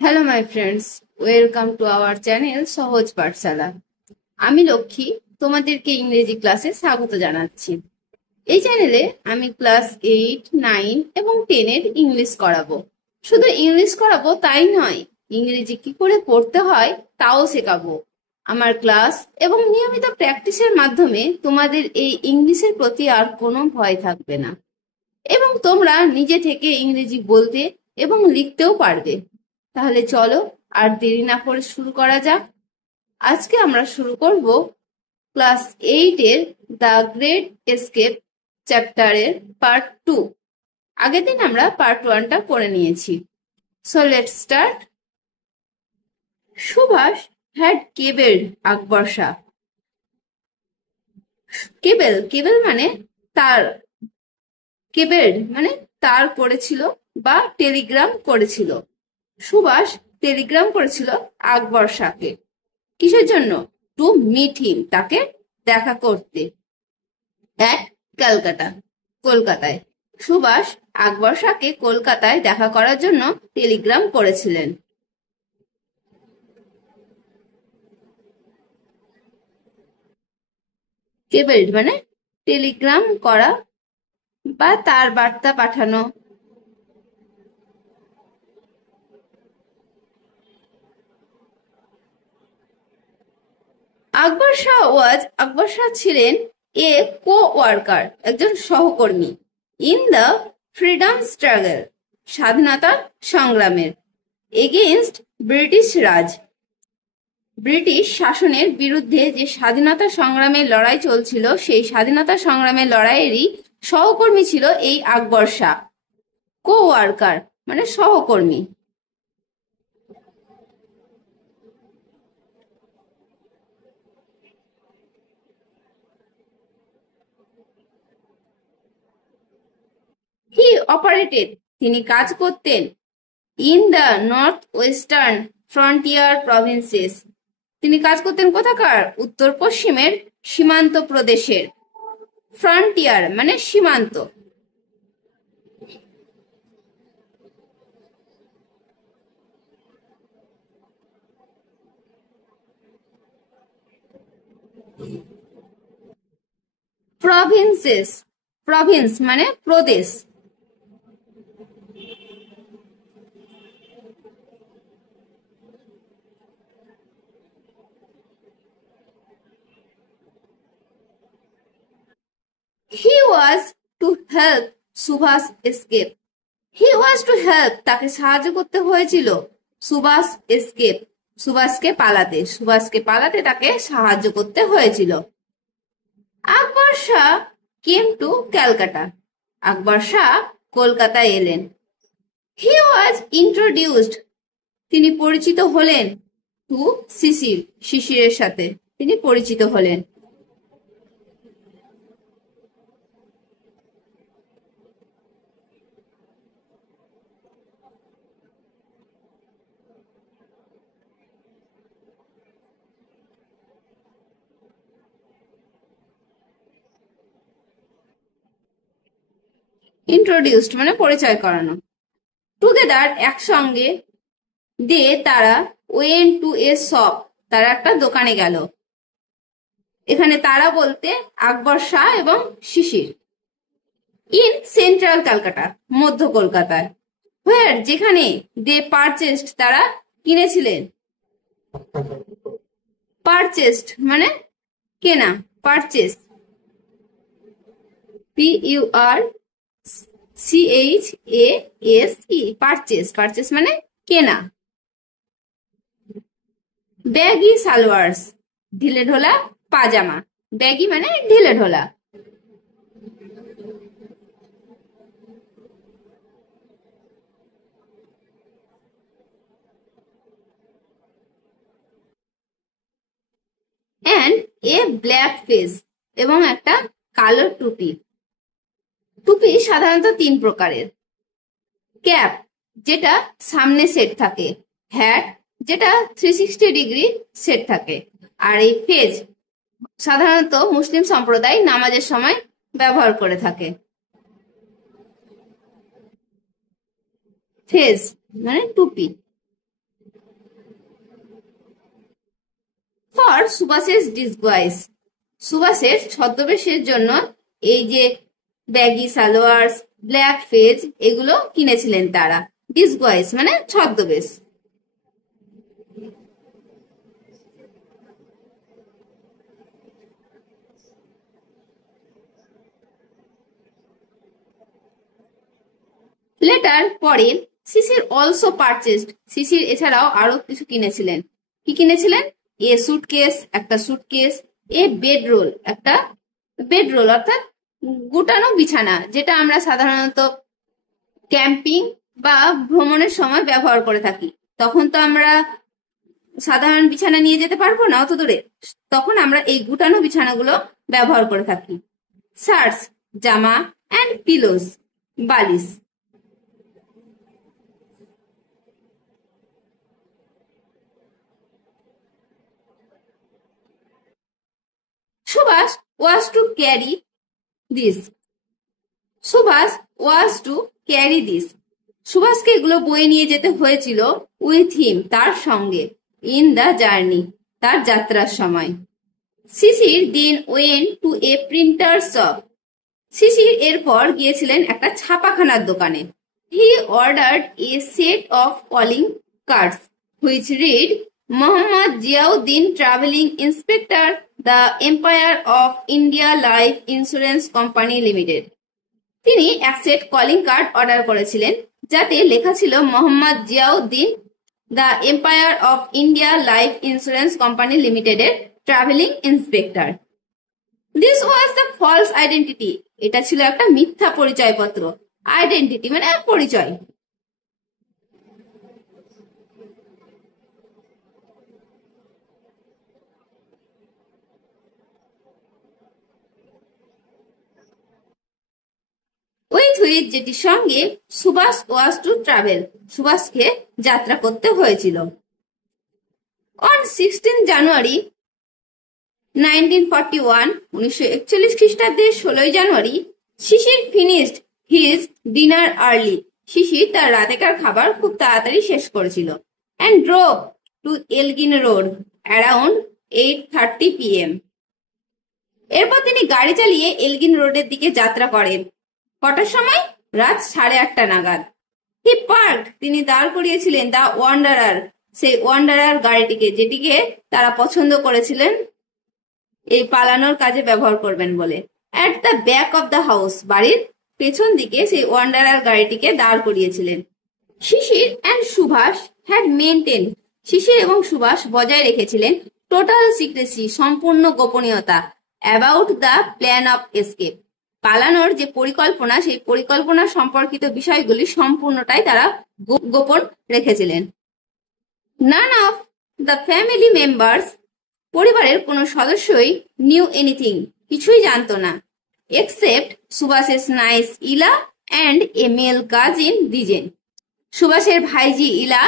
Hello my friends, welcome to our channel সহজ পাঠশালা। আমি লক্ষ্মী তোমাদেরকে ইংরেজি ক্লাসে স্বাগত জানাচ্ছি। এই চ্যানেলে আমি ক্লাস 8, 9 এবং 10 এর ইংলিশ করাবো। শুধু ইংলিশ করাবো তাই নয়, ইংরেজি কি করে পড়তে হয় তাও শেখাবো। আমার ক্লাস এবং নিয়মিত প্র্যাকটিসের মাধ্যমে তোমাদের এই ইংলিশের প্রতি আর কোনো ভয় থাকবে না এবং তোমরা নিজে থেকে ইংরেজি বলতে এবং লিখতেও পারবে। তাহলে চলো আর দেরি না করে শুরু করা যাক। আজকে আমরা শুরু করব ক্লাস 8 এর দ্য গ্রেট এসকেপ চ্যাপ্টারের পার্ট 2। আগের দিন আমরা পার্ট 1টা পড়ে নিয়েছি। So let's start. Subhash had cabled Akbar Shah. Cable মানে তার, কেবেলড মানে তার করেছিল বা টেলিগ্রাম করেছিল। সুভাষ টেলিগ্রাম করেছিল আকবর শাহকে। কিসের জন্য? টু মিট হিম, তাকে দেখা করতে। অ্যাট ক্যালকাটা, কলকাতায়। সুভাষ আকবর শাহকে কলকাতায় দেখা করার জন্য টেলিগ্রাম করেছিলেন। কেবেলড মানে টেলিগ্রাম করা বা তার বার্তা পাঠানো। আকবর শাহ ছিলেন এ কো ওয়ার্কার, একজন সহকর্মী, ইন দ্য ফ্রিডম স্ট্রাগল, স্বাধীনতা সংগ্রামের, এগেইনস্ট ব্রিটিশ রাজ, ব্রিটিশ শাসনের বিরুদ্ধে যে স্বাধীনতা সংগ্রামের লড়াই চলছিল সেই স্বাধীনতা সংগ্রামের লড়াইয়েরই সহকর্মী ছিল এই আকবর শাহ। কো ওয়ার্কার মানে সহকর্মী। হি অপারেটেড তিনি কাজ করতেন in the north western frontier provinces, তিনি কাজ করতেন কোথাকার? উত্তর পশ্চিমের সীমান্ত প্রদেশের। ফ্রন্টিয়ার মানে সীমান্ত। প্রভিন্সেস, প্রভিন্স মানে প্রদেশ। He was to help Subhash escape, he was to help তাকে সাহায্য করতে হয়েছিল, সুভাষ এসকেপ সুভাষকে পালাতে তাকে সাহায্য করতে হয়েছিল। আকবর শাহ কেম টু ক্যালকাটা, আকবর শাহ কলকাতায় এলেন। হি ওয়াজ ইন্ট্রোডিউসড তিনি পরিচিত হলেন, টু শিশিরের সাথে তিনি পরিচিত হলেন। ইন্ট্রোডিউসড মানে পরিচয় করানো। টুগেদার একসঙ্গে, দে তারা, ওয়েন টু এ শপ তারা একটা দোকানে গেল। এখানে তারা বলতে আকবর শাহ এবং শিশির। ইন সেন্ট্রাল ক্যালকাটা মধ্য কলকাতায়। হোয়ার যেখানে, দে পারচেস্ট তারা কিনেছিলেন। পারচেস্ট মানে কেনা, পারচেস, PURCHASE, পারচেস মানে কেনা। ব্যাগি সালোয়ার্স ঢিলে ঢোলা পাজামা, ব্যাগি মানে ঢিলে ঢোলা। অ্যান্ড এ ব্ল্যাক ফেস এবং একটা কালো টুপি। টুপি সাধারণত 3 প্রকারের। ক্যাপ যেটা সামনে সেট থাকে, হ্যাট যেটা 360 ডিগ্রি সেট থাকে, আর এই ফেজ সাধারণত মুসলিম সম্প্রদায় নামাজের সময় ব্যবহার করে থাকে। ফেজ মানে টুপি। ফর সুভাষেস ডিসগুয়াইজ, সুভাষের ছদ্মবেশের জন্য এই যে ব্যাগি সালোয়ার্স, ব্ল্যাক ফেজ এগুলো কিনেছিলেন তারা। ডিসগুয়াইজ মানে ছদ্মবেশ। লেটার পরে শিশির অলসো পারচেসড, শিশির এছাড়াও আরো কিছু কিনেছিলেন। কি কিনেছিলেন? এ সুটকেস, একটা সুটকেস, এ বেডরোল, একটা বেডরোল অর্থাৎ গুটানো বিছানা, যেটা আমরা সাধারণত ক্যাম্পিং বা ভ্রমণের সময় ব্যবহার করে থাকি। তখন তো আমরা সাধারণ বিছানা নিয়ে যেতে পারবো না অত দূরে, তখন আমরা এই গুটানো বিছানাগুলো ব্যবহার করে থাকি। শার্টস জামা, অ্যান্ড পিলোস বালিশ। Subhash was to carry this, Subhash was to carry this, সুভাষকে এগুলো বয়ে নিয়ে যেতে হয়েছিল উইথ হিম, তার সঙ্গে, ইন দ্য জার্নি, তার যাত্রার সময়। Sisir then went to a printer shop, Sisir এরপর গিয়েছিলেন একটা ছাপাখানার দোকানে। He ordered a set of calling cards which read Mohammad Ziauddin travelling inspector, the Empire of India Life Insurance Company Limited. তিনি এক সেট কলিং কার্ড অর্ডার করেছিলেন যাতে লেখা ছিল Mohammad Ziauddin, the Empire of India Life Insurance Company লিমিটেডের travelling inspector. This was the false identity, এটা ছিল একটা মিথ্যা পরিচয়পত্র। আইডেন্টিটি মানে পরিচয়। উইথ যেটির সঙ্গে সুভাষ ওয়াজ টু ট্রাভেল, সুভাষকে যাত্রা করতে হয়েছিল। অন 16 জানুয়ারি 1941, 1941 খ্রিস্টাব্দের 16 জানুয়ারি, Shishir finished his dinner early, Shishir তার রাতেকার খাবার খুব তাড়াতাড়ি শেষ করেছিল। And drove to Elgin road around 8:30 PM। এরপর তিনি গাড়ি চালিয়ে এলগিন রোডের দিকে যাত্রা করেন। কটার সময়? রাত 8:30 নাগাদ। হি পার্ক, তিনি দাঁড় করিয়েছিলেন দ্য ওয়ান্ডারার, সেই ওয়ান্ডারার গাড়িটিকে, যেটিকে তারা পছন্দ করেছিলেন এই পালানোর কাজে ব্যবহার করবেন বলে। At the back of the house, বাড়ির পেছন দিকে সেই ওয়ান্ডারার গাড়িটিকে দাঁড় করিয়েছিলেন। শিশির অ্যান্ড সুভাষ হ্যাড মেনটেন, শিশির এবং সুভাষ বজায় রেখেছিলেন টোটাল সিক্রেসি, সম্পূর্ণ গোপনীয়তা, about the plan of escape, পালানোর যে পরিকল্পনা, সেই পরিকল্পনা সম্পর্কিত বিষয়গুলি সম্পূর্ণটাই তারা গোপন রেখেছিলেন। None of the family members, পরিবারের কোনো সদস্যই নিউ এনিথিং, কিছুই জানতো না, এক্সেপ্ট সুভাষের niece Ila and a male cousin Dwijen, সুভাষের ভাইজি ইলা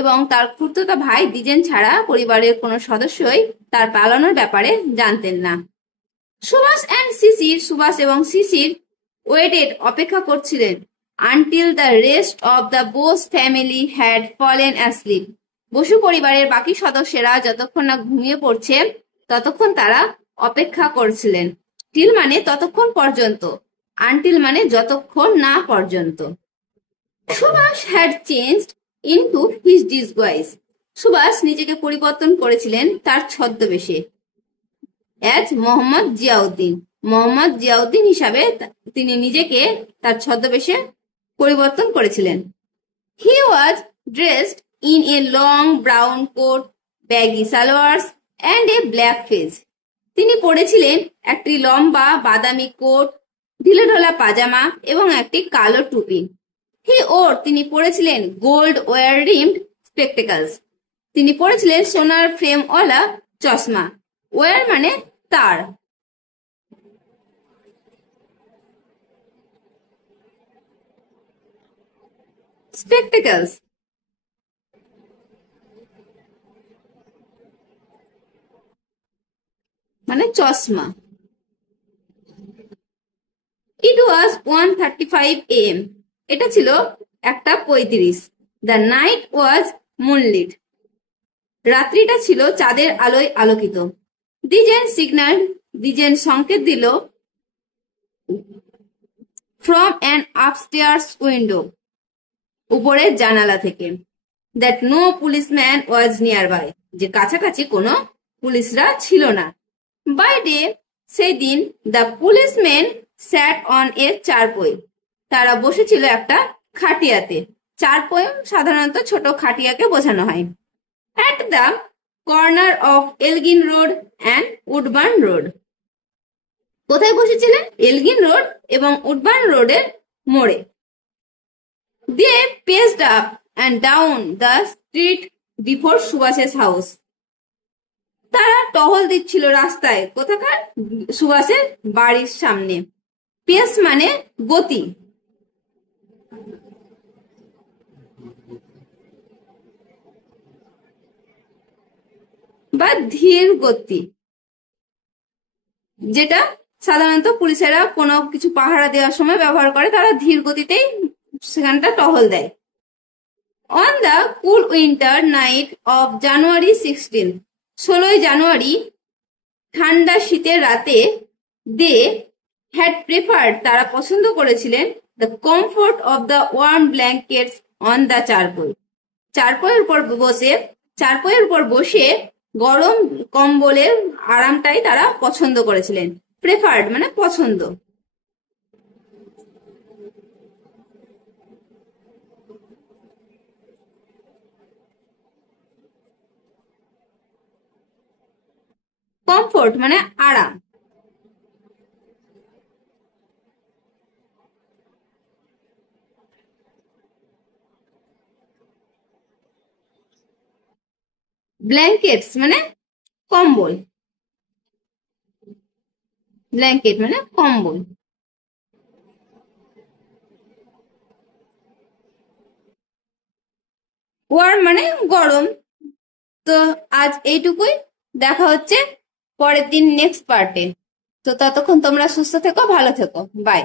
এবং তার খুড়তুতো ভাই দ্বিজেন ছাড়া পরিবারের কোনো সদস্যই তার পালানোর ব্যাপারে জানতেন না। সুভাষ অ্যান্ড শিশির, সুভাষ এবং শিশির ওয়েটেড, অপেক্ষা করছিলেন, until the rest of the Bose family had fallen asleep, Basu পরিবারের বাকি সদস্যরা যতক্ষণ না ঘুমিয়ে পড়ছে ততক্ষণ তারা অপেক্ষা করছিলেন। টিল মানে ততক্ষণ পর্যন্ত, আনটিল মানে যতক্ষণ না পর্যন্ত। Subhash had changed into his disguise, Subhash নিজেকে পরিবর্তন করেছিলেন তার ছদ্মবেশে। অ্যাজ মোহাম্মদ জিয়াউদ্দিন, মোহাম্মদ জিয়াউদ্দিন হিসাবে তিনি নিজেকে তার ছদ্মবেশে পরিবর্তন করেছিলেন। He was dressed in a long brown coat, baggy salwars and a black fez, তিনি পরেছিলেন একটি লম্বা বাদামি কোট, ঢিলেঢালা পাজামা এবং একটি কালো টুপি। হি ওর, তিনি পরেছিলেন গোল্ড ওয়ার রিমড স্পেকটেকলস, তিনি পরেছিলেন সোনার ফ্রেমওয়ালা চশমা। ওয়ার মানে তার। স্পেকটেকলস মানে চশমা। ইট ওয়াজ 1:35 AM, এটা ছিল 1:35। দ্য নাইট ওয়াজ মুনলিট, রাত্রিটা ছিল চাঁদের আলোয় আলোকিত। দ্বিজেন সিগন্যাল, দ্বিজেন সংকেত দিল ফ্রম অ্যান আপস্টেয়ার্স উইন্ডো, উপরের জানালা থেকে, that no policeman was nearby, যে কাছাকাছি কোনো পুলিশরা ছিল না। বাই ডে, সেই দিন, the policeman sat on a charpai, তারা বসেছিল একটা খাটিয়াতে। চারপই সাধারণত ছোট খাটিয়াকে বোঝানো হয়। At the corner of Elgin Road and Woodburn Road, কোথায় বসেছিলেন? এলগিন রোড এবং উডবার্ন রোডের মোড়ে। They paced up and down the street before সুভাষের হাউস, তারা টহল দিচ্ছিল রাস্তায়, কোথাকার? সুভাষের বাড়ির সামনে। পেস মানে গতি, বা ধীর গতি, যেটা সাধারণত পুলিশেরা কোনো কিছু পাহারা দেওয়ার সময় ব্যবহার করে, তারা ধীর গতিতেই সেখানটা টহল দেয়। On the cool winter night of January 16, 16ই জানুয়ারি ঠান্ডা শীতের রাতে, দে হ্যাড প্রেফার্ড, তারা পছন্দ করেছিলেন, the comfort of the warm blankets on the charpai, চারপয়ের উপর বসে গরম কম্বলের আরামটাই তারা পছন্দ করেছিলেন। প্রেফার্ড মানে পছন্দ। কমফোর্ট মানে আরাম। ব্ল্যাঙ্কেটস মানে কম্বল, ব্ল্যাঙ্কেট মানে কম্বল। ওয়ার্ম মানে গরম। তো আজ এইটুকুই, দেখা হচ্ছে পরের দিন নেক্সট পার্টে। তো ততক্ষণ তোমরা সুস্থ থেকো, ভালো থেকো, বাই।